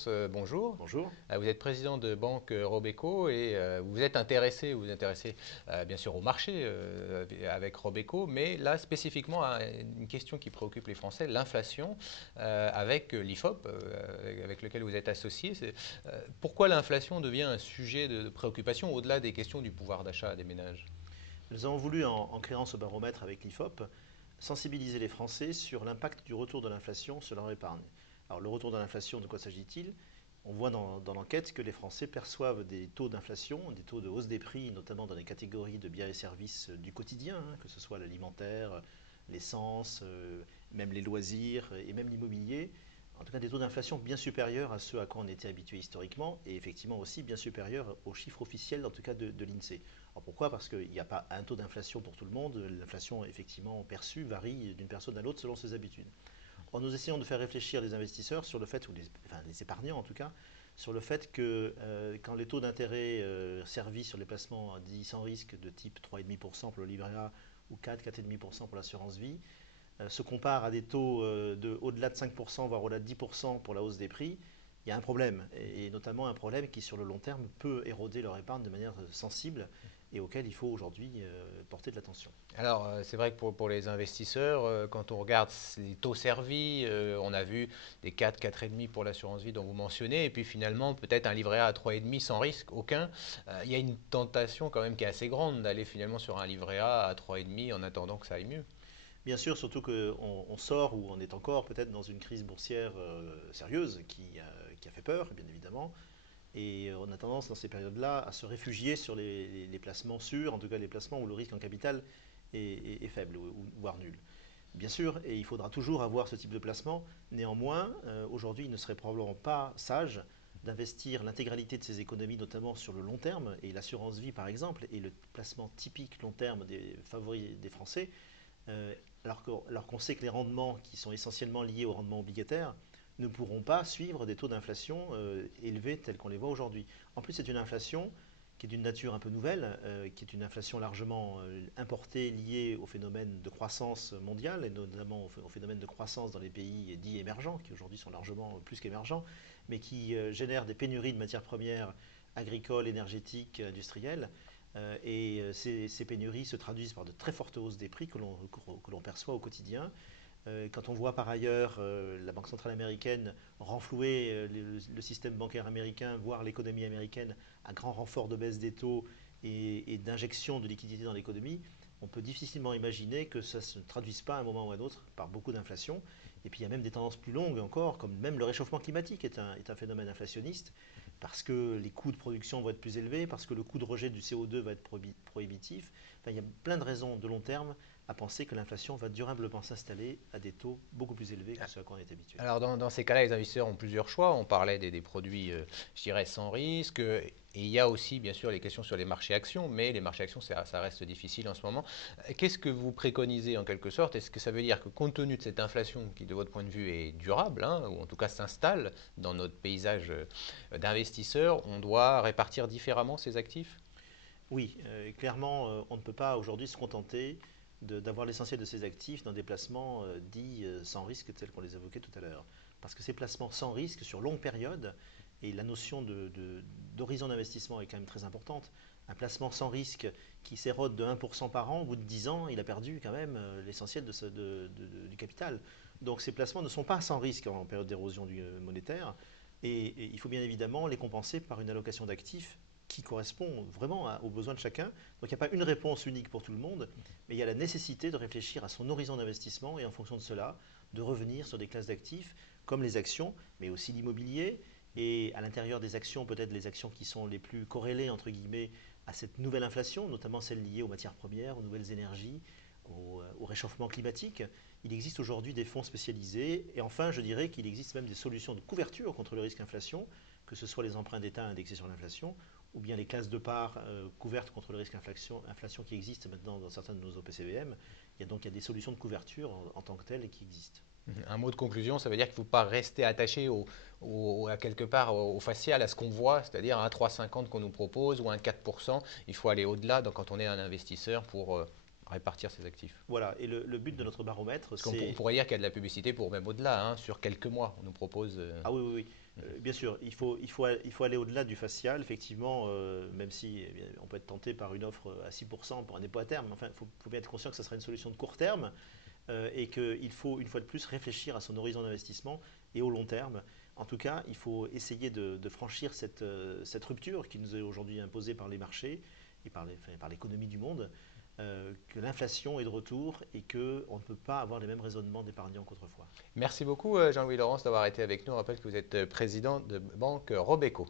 France, bonjour. Bonjour. Vous êtes président de Banque Robeco et vous vous intéressez bien sûr au marché avec Robeco, mais là spécifiquement à une question qui préoccupe les Français, l'inflation avec l'IFOP avec lequel vous êtes associé. Pourquoi l'inflation devient un sujet de préoccupation au-delà des questions du pouvoir d'achat des ménages? Nous avons voulu, en créant ce baromètre avec l'IFOP, sensibiliser les Français sur l'impact du retour de l'inflation sur leur épargne. Alors le retour de l'inflation, de quoi s'agit-il? On voit dans l'enquête que les Français perçoivent des taux d'inflation, des taux de hausse des prix, notamment dans les catégories de biens et services du quotidien, que ce soit l'alimentaire, l'essence, même les loisirs et même l'immobilier. En tout cas, des taux d'inflation bien supérieurs à ceux à quoi on était habitué historiquement et effectivement aussi bien supérieurs aux chiffres officiels, en tout cas de l'INSEE. Alors pourquoi? Parce qu'il n'y a pas un taux d'inflation pour tout le monde. L'inflation effectivement perçue varie d'une personne à l'autre selon ses habitudes. Or, nous essayons de faire réfléchir les investisseurs sur le fait, enfin les épargnants en tout cas, sur le fait que quand les taux d'intérêt servis sur les placements dits sans risque de type 3,5% pour le livret A ou 4,5% pour l'assurance vie, se comparent à des taux au-delà de 5%, voire au-delà de 10% pour la hausse des prix, il y a un problème, et notamment un problème qui sur le long terme peut éroder leur épargne de manière sensible et auquel il faut aujourd'hui porter de l'attention. Alors, c'est vrai que pour les investisseurs, quand on regarde les taux servis, on a vu des 4, 4,5 pour l'assurance vie dont vous mentionnez, et puis finalement peut-être un livret A à 3,5 sans risque aucun. Il y a une tentation quand même qui est assez grande d'aller finalement sur un livret A à 3,5 en attendant que ça aille mieux. Bien sûr, surtout qu'on sort ou on est encore peut-être dans une crise boursière sérieuse qui a fait peur, bien évidemment. Et on a tendance dans ces périodes-là à se réfugier sur les placements sûrs, en tout cas les placements où le risque en capital est faible, voire nul. Bien sûr, et il faudra toujours avoir ce type de placement. Néanmoins, aujourd'hui, il ne serait probablement pas sage d'investir l'intégralité de ses économies, notamment sur le long terme, et l'assurance vie par exemple, est le placement typique long terme des favoris des Français, euh, alors qu'on sait que les rendements qui sont essentiellement liés au rendement obligataire ne pourront pas suivre des taux d'inflation élevés tels qu'on les voit aujourd'hui. En plus, c'est une inflation qui est d'une nature un peu nouvelle, qui est une inflation largement importée, liée au phénomène de croissance mondiale, et notamment au phénomène de croissance dans les pays dits émergents, qui aujourd'hui sont largement plus qu'émergents, mais qui génèrent des pénuries de matières premières agricoles, énergétiques, industrielles. Ces pénuries se traduisent par de très fortes hausses des prix que l'on perçoit au quotidien. Quand on voit par ailleurs la Banque centrale américaine renflouer le système bancaire américain, voire l'économie américaine, à grand renfort de baisse des taux et d'injection de liquidités dans l'économie, on peut difficilement imaginer que ça ne se traduise pas à un moment ou à un autre par beaucoup d'inflation. Et puis il y a même des tendances plus longues encore, comme même le réchauffement climatique est un phénomène inflationniste, parce que les coûts de production vont être plus élevés, parce que le coût de rejet du CO2 va être prohibitif. Enfin, il y a plein de raisons de long terme à penser que l'inflation va durablement s'installer à des taux beaucoup plus élevés que ceux à quoi on est habitué. Alors dans ces cas-là, les investisseurs ont plusieurs choix. On parlait des produits, je dirais, sans risque. Et il y a aussi, bien sûr, les questions sur les marchés actions, mais les marchés actions, ça reste difficile en ce moment. Qu'est-ce que vous préconisez en quelque sorte? Est-ce que ça veut dire que compte tenu de cette inflation qui, de votre point de vue, est durable, hein, ou en tout cas s'installe dans notre paysage d'investisseurs, on doit répartir différemment ces actifs? Oui, clairement, on ne peut pas aujourd'hui se contenter d'avoir l'essentiel de ces actifs dans des placements dits sans risque tels qu'on les évoquait tout à l'heure. Parce que ces placements sans risque sur longue période, et la notion d'horizon d'investissement est quand même très importante, un placement sans risque qui s'érode de 1% par an, au bout de 10 ans, il a perdu quand même l'essentiel du capital. Donc ces placements ne sont pas sans risque en période d'érosion monétaire, et il faut bien évidemment les compenser par une allocation d'actifs qui correspond vraiment aux besoins de chacun. Donc il n'y a pas une réponse unique pour tout le monde, mais il y a la nécessité de réfléchir à son horizon d'investissement et en fonction de cela, de revenir sur des classes d'actifs comme les actions, mais aussi l'immobilier. Et à l'intérieur des actions, peut-être les actions qui sont les plus corrélées, entre guillemets, à cette nouvelle inflation, notamment celles liées aux matières premières, aux nouvelles énergies, au réchauffement climatique. Il existe aujourd'hui des fonds spécialisés. Et enfin, je dirais qu'il existe même des solutions de couverture contre le risque inflation, que ce soit les emprunts d'État indexés sur l'inflation, ou bien les classes de parts couvertes contre le risque inflation qui existent maintenant dans certains de nos OPCVM. Il y a des solutions de couverture en tant que telles qui existent. Un mot de conclusion, ça veut dire qu'il ne faut pas rester attaché à quelque part au facial, à ce qu'on voit, c'est-à-dire à un 3,50 qu'on nous propose ou un 4%. Il faut aller au-delà donc, quand on est un investisseur pour répartir ses actifs. Voilà, et le but de notre baromètre, Parce qu'on c'est... on pourrait dire qu'il y a de la publicité pour même au-delà, hein, sur quelques mois. On nous propose. Ah oui, oui, oui. Bien sûr, il faut aller au-delà du facial, effectivement, même si eh bien, on peut être tenté par une offre à 6% pour un dépôt à terme. Enfin, il faut bien être conscient que ce sera une solution de court terme et qu'il faut, une fois de plus, réfléchir à son horizon d'investissement et au long terme. En tout cas, il faut essayer de franchir cette rupture qui nous est aujourd'hui imposée par les marchés et par l'économie du monde, que l'inflation est de retour et qu'on ne peut pas avoir les mêmes raisonnements d'épargnants qu'autrefois. Merci beaucoup, Jean-Louis Laurence, d'avoir été avec nous. On rappelle que vous êtes président de Banque Robeco.